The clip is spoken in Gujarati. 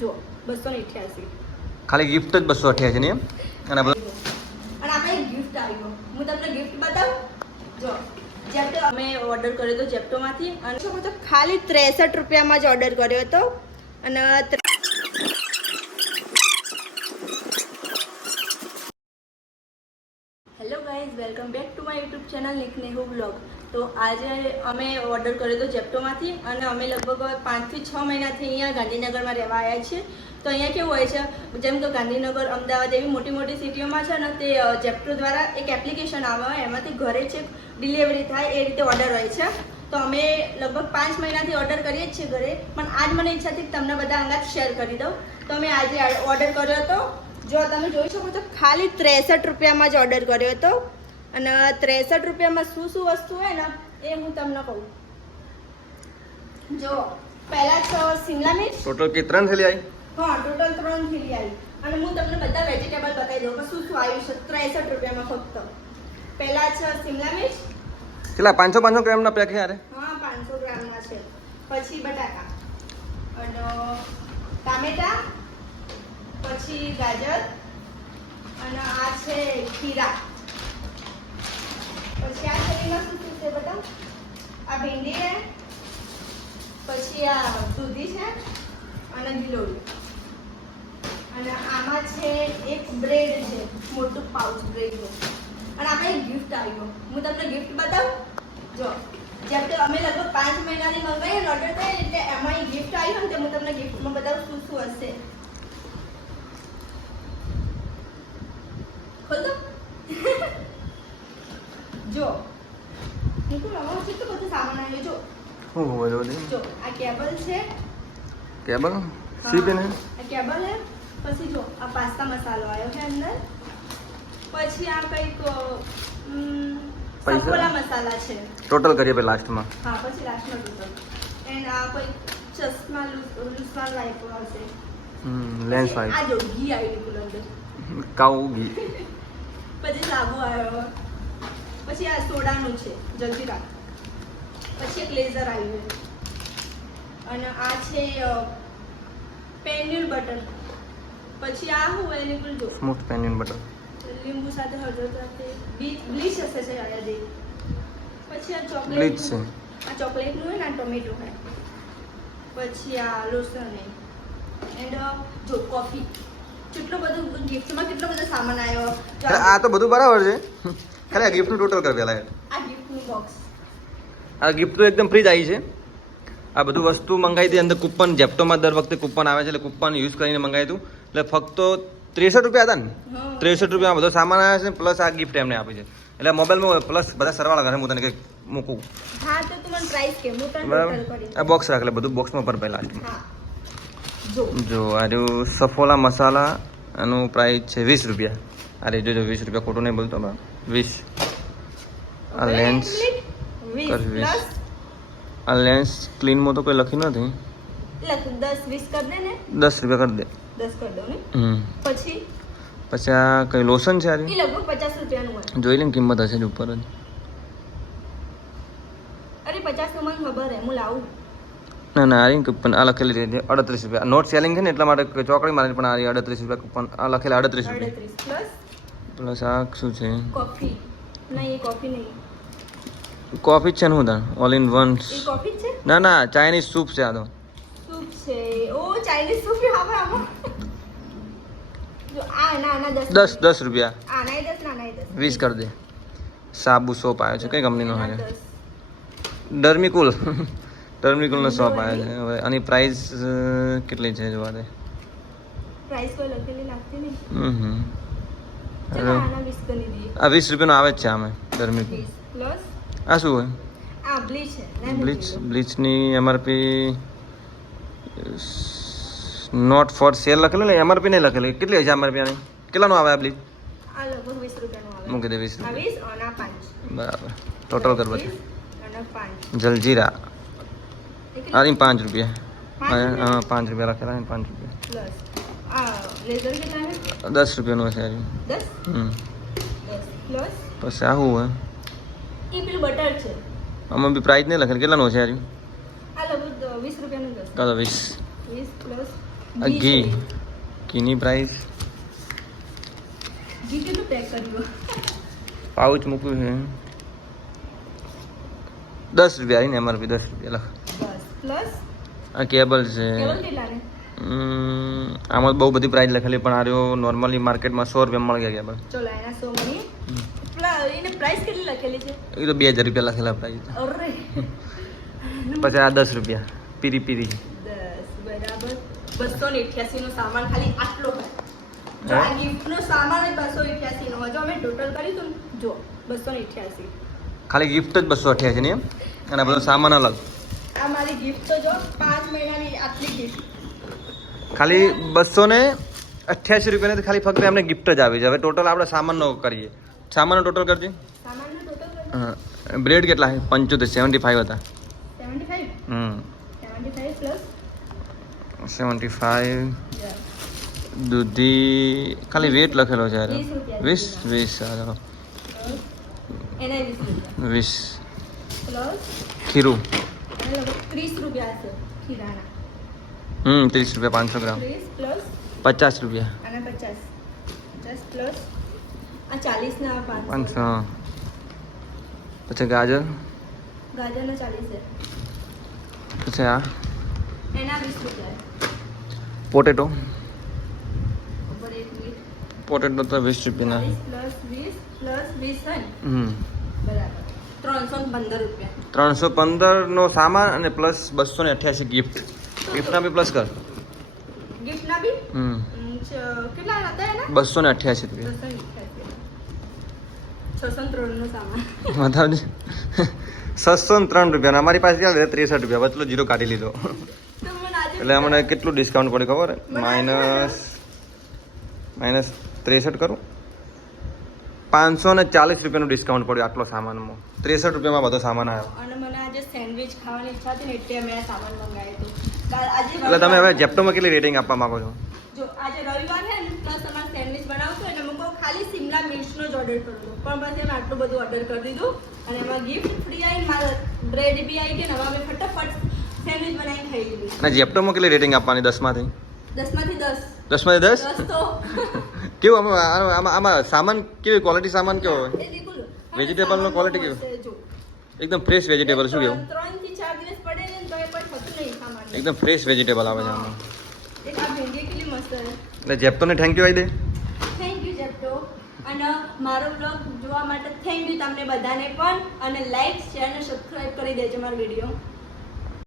જો 288 ખાલી ગિફ્ટ જ 288 ની એમ અને આપણે ગિફ્ટ આવ્યો હું તમને ગિફ્ટ બતાવું જો જેપ્ટો અમે ઓર્ડર કર્યો હતો જેપ્ટોમાંથી અને શું તો ખાલી 63 રૂપિયામાં જ ઓર્ડર કર્યો હતો અને hello guys welcome back to my YouTube channel નિકનેહુ બ્લોગ. તો આજે અમે ઓર્ડર કર્યો હતો જેપ્ટોમાંથી અને અમે લગભગ 5 થી 6 મહિનાથી અહીંયા ગાંધીનગરમાં રહેવા આવ્યા છીએ. તો અહીંયા કેવું હોય છે, જેમ કે ગાંધીનગર, અમદાવાદ એવી મોટી મોટી સિટીઓમાં છે ને તે જેપ્ટો દ્વારા એક એપ્લિકેશન આવે એમાંથી ઘરે છે ડિલિવરી થાય એ રીતે ઓર્ડર હોય છે. તો અમે લગભગ 5 મહિનાથી ઓર્ડર કરીએ જ છીએ ઘરે, પણ આજ મને ઈચ્છા હતી તમને બધા અંગાત શેર કરી દઉં. તો અમે આજે ઓર્ડર કર્યો હતો. જો તમે જોઈ શકો છો ખાલી 63 રૂપિયામાં જ ઓર્ડર કર્યો હતો અને 63 રૂપિયામાં શું શું વસ્તુ હોય ને એ હું તમને કહું. જો પહેલા તો શિમલા મિર્ચ ટોટલ કે 3 થેલી આવી. હા, ટોટલ 3 થેલી આવી અને હું તમને બધા વેજીટેબલ બતાવી દઉં કે શું શું આવ્યું છે 63 રૂપિયામાં ફક્ત. પહેલા છે શિમલા મિર્ચ, કેટલા 500 ગ્રામના પેક છે યાર. હા 500 ગ્રામના છે. પછી બટાકા અને ટામેટા, પછી ગાજર અને આ છે ખીરા. પછી આ થેલીમાં શું શું છે બતાવ. આ ભીંડી છે, પછી આ દૂધી છે અને ગિલોડી અને આમાં છે એક બ્રેડ છે, મોટું પાઉચ બ્રેડનું. અને આપણે એક ગિફ્ટ આવ્યો હું તમને ગિફ્ટ બતાવું. જો જેમ કે અમે લગભગ 5 મહિનાની મંગાવી અને ઓર્ડર થાય એટલે એમાં ગિફ્ટ આવ્યું ને તે હું તમને ગિફ્ટમાં બતાવું શું શું હશે. ખોલ દો. જો નિકુલ આમાં કેટલું બધું સામાન આવ્યો. જો હું બોલો દે. જો આ કેબલ છે, કેબલ સી પેન હે. આ કેબલ હે. પછી જો આ પાસ્તા મસાલો આવ્યો છે અંદર. પછી આ કંઈક સંપોલા મસાલા છે. ટોટલ કરીએ પે લાસ્ટમાં. હા, પછી લાસ્ટમાં ટોટલ. એન્ડ આ કોઈ ચશ્મા લૂસવાન વાઈપો આવશે. Lens wipe. આ જો ઘી આવી નિકુલ અંદર. કાઉ ઘી. પછી સાબુ આવ્યો. પછી આ સોડાનું છે જલજીરા. પછી એક લેઝર આવ્યું અને આ છે પેન્યુલ બટર. પછી આ શું હોય નિકુલ જો સ્મૂથ પેન્યુલ બટર. લીંબુ સાથે હળદર સાથે બ્લીચ હશે છે આયા દે. પછી આ ચોકલેટ બ્લીચ છે. આ ચોકલેટનું હોય ને આ ટોમેટો હોય. પછી આ લોસન હે એન્ડ જો કોફી. કેટલો બધું ગિફ્ટમાં કેટલો બધો સામાન આવ્યો. આ તો બધું બરાબર છે, ખાલી આ ગિફ્ટનું ટોટલ કર પેલા. આ ગિફ્ટનું બોક્સ. આ ગિફ્ટ તો એકદમ ફ્રી જ આવી છે. આ બધું વસ્તુ મંગાવી હતી અંદર કૂપન. જેપ્ટોમાં દર વખતે કૂપન આવે છે એટલે કૂપન યુઝ કરીને મંગાવ્યું હતું. એટલે ફક્ત 63 રૂપિયા હતા ને. 63 રૂપિયામાં બધો સામાન આવે છે પ્લસ આ ગિફ્ટ એમને આપી છે. એટલે મોબાઈલમાં પ્લસ બધા સરવાળા ઘરે હું તને કંઈક મૂકું. હા તો તું મને પ્રાઇસ કે હું તને બરાબર. ટોટલ કરી. આ બોક્સ રાખ, એટલે બધું બોક્સમાં પર પહેલા. હા જો આ જો સફોલા મસાલા, આનું પ્રાઇસ છે 20 રૂપિયા. અરે જોજો 20 રૂપિયા, ખોટું નહીં બોલતો. 20. આ લેન્સ પ્લસ આ લેન્સ ક્લીનમાં તો કોઈ લખી નથી. લખ 10 20 કર દે ને. 10 રૂપિયા કરી દે. 10 કર દો ને. પછી આ કઈ લોશન છે? ઈ લગભગ 50 રૂપિયાનું હોય. જોઈ લે ને કિંમત હશે જ ઉપર જ. અરે 50 નું મને ખબર હે, હું લાવું. ના ના, આ કૂપન આ લખેલી છે 38 રૂપિયા. નોટ સેલિંગ છે ને એટલા માટે ચોકડી મારે, પણ આ 38 રૂપિયા કૂપન આ લખેલા 38 રૂપિયા. 38 પ્લસ આ શું છે? કોફી. નહીં એ કોફી નહીં. કોફી જ છે ને હું તાર all in one. A coffee છે? ના ના, ચાઇનીઝ સૂપ છે આ તો. સૂપ છે. ઓ ચાઇનીઝ સૂપ હે આમાં. જો આ ના 10 રૂપિયા. આ ના 10 ના 10. 20 કરી દે. સાબુ સોપ આવ્યો છે, કઈ કંપનીનો છે? 10. ડર્મિકુલ. ડર્મિકુલનો સોપ આવ્યો છે. હવે આની પ્રાઇસ કેટલી છે જોવા દે. પ્રાઇસ કોઈ લખેલી લાગતી નહીં. ચલો ચલો આના 20 કરી દઈએ. આ 20 રૂપિયાનો આવે જ છે આમે ડર્મિકુલ. પ્લસ આ શું હોય? આ બ્લીચ છે. બ્લીચની એમઆરપી નોટ ફોર સેલ લખેલું ને, એમઆરપી નહીં લખેલી. કેટલી હોય છે એમઆરપી આની? કેટલાનું આવે આ બ્લીચ? આ લગભગ 20 રૂપિયાનું આવે. મૂકી દે 20 આ રૂપિયા. 20 અને આ 5. બરાબર. ટોટલ કર પછી. અને 5. જલજીરા કેટલી? આની 5 રૂપિયા. 5 હા 5 રૂપિયા લખેલા ને, 5 રૂપિયા. પ્લસ આ લેઝર કેટલા છે? 10 રૂપિયાનું હશે. 10 10 પ્લસ પછી આ શું હોય? એ પેલું બટર છે. આમાં બી પ્રાઇસ નહીં લખેલી. કેટલાનું હશે? આ લગભગ 20 રૂપિયાનું 10. કાં તો 20. 20 પ્લસ આ ઘી ઘીની પ્રાઇસ ઘી કેટલું પેક કર્યું પાઉચ મૂક્યું છે 10 રૂપિયા આવીને MRP 10 રૂપિયા લખ બસ પ્લસ આ કેબલ છે કેવલ કેટલા ને આમાં બહુ બધી પ્રાઇસ લખેલી પણ આ રહ્યો નોર્મલી માર્કેટમાં 100 રૂપિયા મળે કેબલ ચલો એના 100 મળી એને પ્રાઇસ કેટલી લખેલી છે એ તો 2000 રૂપિયા લખેલા પ્રાઇસ અરે પછી આ 10 રૂપિયા પીરી પીરી 10 બરાબર 288 નો સામાન ખાલી આટલો હોય જો આ gift નો સામાન જ 288 નો જો અમે ટોટલ કર્યું તો જો 288 ખાલી ગિફ્ટ જ 288 ની એમ અને આ બધો સામાન અલગ આ મારી gift તો જો 5 મહિનાની આટલી gift ખાલી 288 રૂપિયાની ખાલી ફક્ત એમને ગિફ્ટ જ આવી છે હવે ટોટલ આપણે સામાનનો કરીએ સામાનનો ટોટલ કરજે સામાનનો ટોટલ હા બ્રેડ કેટલા છે 75 75 હતા 75 75 પ્લસ 75 દૂધી ખાલી વેટ લખેલો છે યાર 20 ચાલો એના 20 20 પ્લસ ખીરું એને લગભગ 30 રૂપિયા છે ખીરાના 30 રૂપિયા 500 ગ્રામ 30 પ્લસ 50 રૂપિયા અને 50 પ્લસ આ 40 ના 500 હા પછી ગાજર ગાજરના 40 છે પછી આ એના 20 રૂપિયા પોટેટો ઉપર એક મિનિટ પોટેટો તો 20 રૂપિયાના 40 પ્લસ 20 છે ને બરાબર 315 રૂપિયા 315 નો સામાન અને પ્લસ 288 ગિફ્ટ ગિફ્ટના બી પ્લસ કર ગિફ્ટ ના બી કેટલા હતા એના 288 રૂપિયા 603 નો સામાન બતાવજે 603 રૂપિયા અમારી પાસે ક્યાં 63 રૂપિયા બચલો જીરો કાઢી લીધો તો મને આજે એટલે અમને કેટલું ડિસ્કાઉન્ટ પડે ખબર માઇનસ 63 કરું 540 રૂપિયાનું ડિસ્કાઉન્ટ પડ્યું આટલો સામાનમાં 63 રૂપિયામાં બધો સામાન આવ્યો અને મને આજે સેન્ડવિચ ખાવાની ઈચ્છા હતી ને એટલે મેં આ સામાન મંગાવ્યો હતો આજે એટલે તમે હવે જેપ્ટોમાં કેટલી રેટિંગ આપવા માંગો છો જો આજે રવિવાર છે ને પ્લસ અમારે સેન્ડવિચ બનાવતો એટલે અમે ખાલી શિમલા મિર્ચનો જ ઓર્ડર કર્યો પણ પછી અમે આટલું બધું ઓર્ડર કરી દીધું અને એમાં ગિફ્ટ ફ્રી આવી મારે બ્રેડ બી આવી ગઈ ને હવે અમે ફટાફટ સેન્ડવિચ બનાવીને ખાઈ લીધું અને જેપ્ટોમાં કેટલી રેટિંગ આપવાની 10 માંથી 10 માંથી 10 10 માંથી 10 10 તો કેવું આમાં સામાન કેવી ક્વોલિટી સામાન કેવો હોય એ બિલકુલ વેજીટેબલનો ક્વોલિટી કેવો જો એકદમ ફ્રેશ વેજીટેબલ શું કેવું 3 થી 4 દિવસ પડે ને તો એ પણ થતું નહીં સામાન એકદમ ફ્રેશ વેજીટેબલ આવે છે આમાં એક આ ભેંડી કેટલી મસ્ત છે એટલે જેપ્ટોને થેન્ક યુ આવી દે થેન્ક યુ જેપ્ટો અને મારો બ્લોગ જોવા માટે થેન્ક યુ તમને બધાને પણ અને લાઈક શેર અને સબસ્ક્રાઇબ કરી દેજો મારો વિડીયો